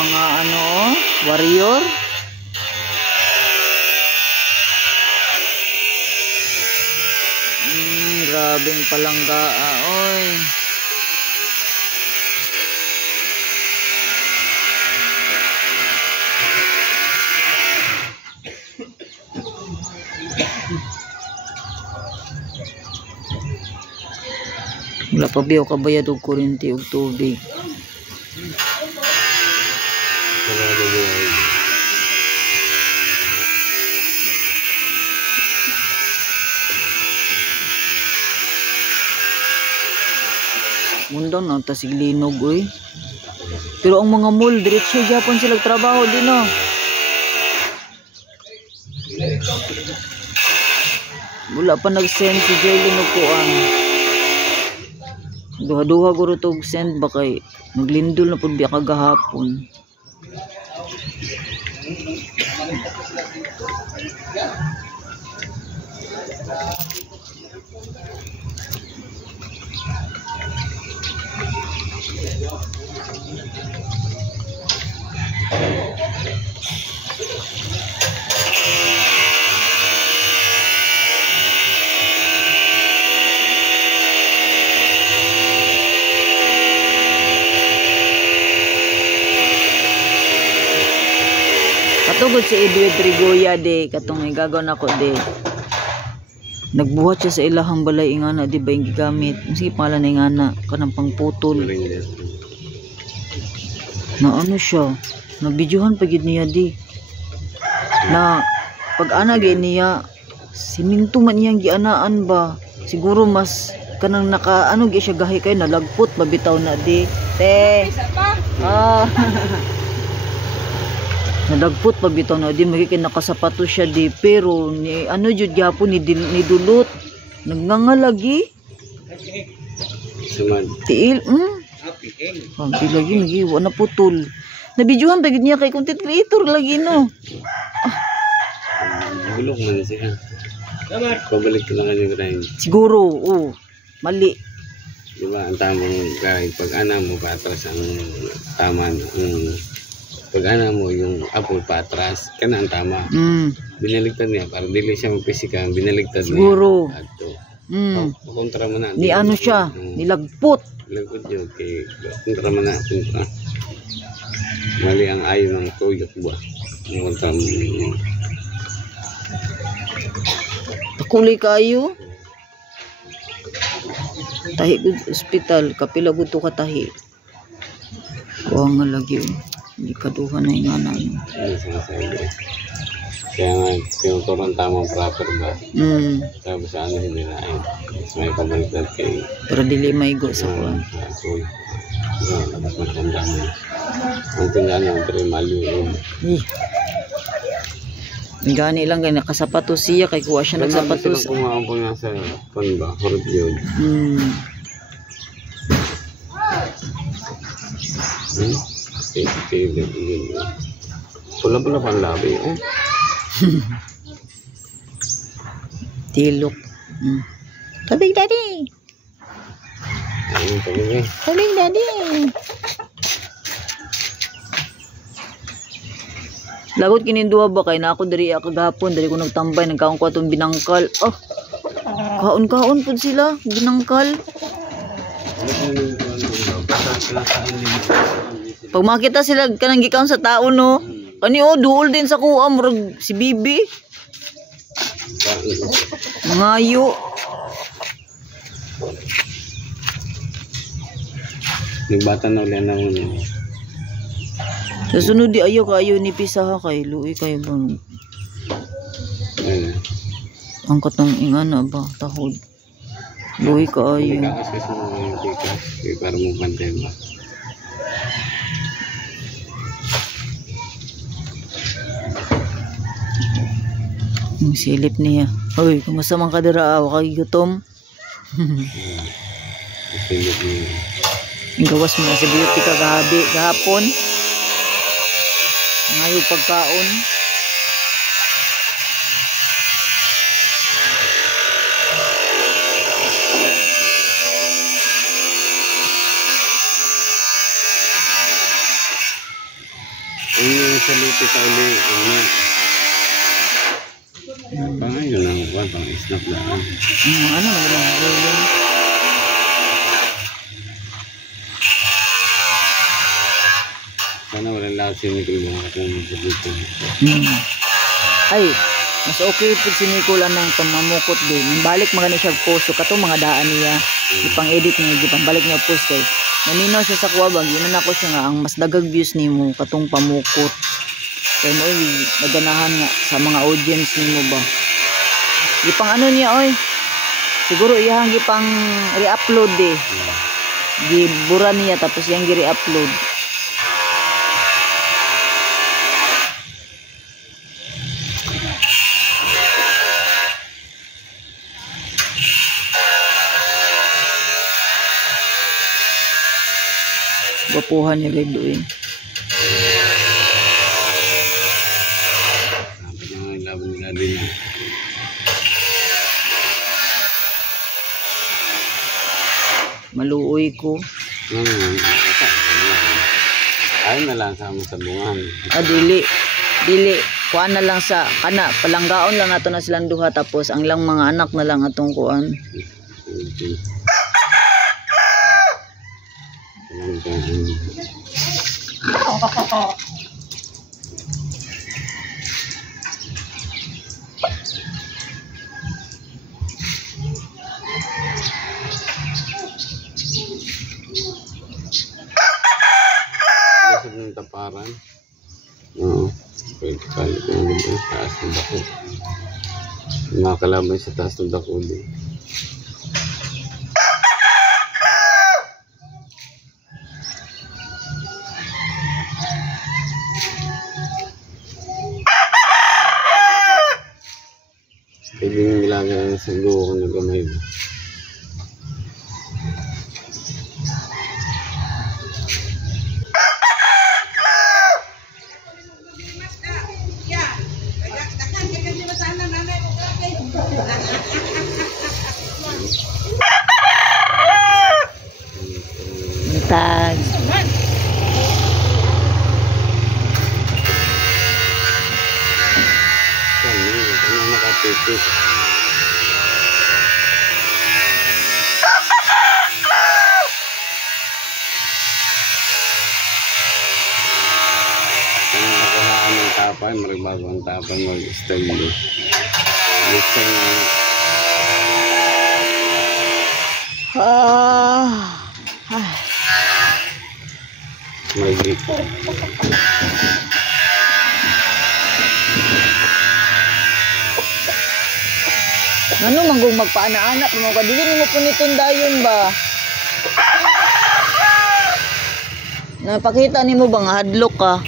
mga ano, warrior. Grabing palangga, oy. Wala pa biyo kabayad og kuryente ug tubig. Mundang na ta siglinog oy. Pero ang mga mall diretso gyapon sila trabaho din no. Wala pa nag-send si Jerlyn og kuan. Duha-duha guro tog send ba kay naglindol na pud biya kagahapon. Katugod si Edward Trigoya de katong gagawon ako de. Nagbuhat siya sa ilahang balay ingana di ba yung gigamit. Sige pala na ingana kanang pangputol. Na ano siya? Na videohan pa gid niya di. Na pag ana gyud niya siminto man iyang gianaan ba. Siguro mas kanang naka ano gyud siya gahi kay nalagpot babitaw na di. Te. Ah. Nadagpot pabitaw na di magikin nakasapato siya di pero ni ano jud gyapon ni dulot nagngangalagi tiil pampi lagi lagi wala putol nabidyohan bagid niya kay content creator lagi no bulok man siya pabalik ko lang yung grind siguro mali diba ang tamang guide pag ana mo patras ang tama pag ana mo yung apple patras kana ang tama binaligtad niya para dili siya magpisikan binaligtad niya siguro kontra mo na ni ano siya nilagpot yun kay kontra mo na kontra mali ang ayo ng tuyok ba kontra mo pakulay kayo tahi gud ospital kapila gud to katahi kuha nga lagi hindi kaduhan na ingana yun. Kaya nga, tinuturan tamang proper ba? Sabi sa ano hindi na ay may pabaliktad kay pero dili maigo sa kuwan. Tapos magtanda mo. Ang tindaan ng primalyo. Gani lang kay nakasapatos siya kay kuha siya nagsapatos. Kung kumampong nga sa pan ba? Horot yun. Pula-pula pang labi tilok tabig daddy tabig daddy lagot kinindua ba kay na ako diri kagahapon diri ko nagtambay nagkaon ko atong binangkal kaon-kaon pud sila binangkal pag makita sila kanang gikaon sa tao no kani duol din sa kuha murag si Bibi mangayo nagbata na ulit na mo sa sunod di ayaw ni pisaha kay luoy kayo bang angkat ng ingana ba tahod luoy kaayo para mo pantay ba ang silip niya. Hoy, kumusta man ka dira? Wakay gutom. Gawas mo na si beauty kahapon. Ngayon pagkaon. Yung sa luto sa uli, pangayon ang pang snap na. Ano magalang. Sana walang lahat si Nicole mga katulong sa dito. Ay, mas okay po si Nicole ang pamamukot din. Balik magani siya post. So katong mga daan niya, ipang-edit niya, ipang-balik niya post kay. Naninaw siya sa kuwabag, yun ako siya nga, ang mas dagag views ni mo, katong pamukot. Kaya mo, naganahan nga sa mga audience ni mo ba. Ipang ano niya, oy. Siguro iyang ipang re-upload eh. Gibura niya, tapos iyang gi-re-upload. Gapuhan niya guys doon. Sabi nga yung laban nila din. Maluoy ko. Ayun na lang sa mga sabungan. Dili. Kuan na lang sa kana palanggaon lang ato na silang duha tapos ang lang mga anak na lang atong kuan. Okay. Lasag ng taparan. Oo. Pwede kali ko ng dito. Taas ng dako. Mga kalaban sa taas ng dako din. Pwede nyo ilagay sa luho kung nagamay mo. Tag. Ano makapipit? Kung nakuhaan ng tapay, maribago ang tapay mag-stay mo. Mag-stay mo. Mag-grip. Ano manggong magpaana-anak mo ka dili mo punitong dayon ba? Napakita nimo ba nga hadlok ka?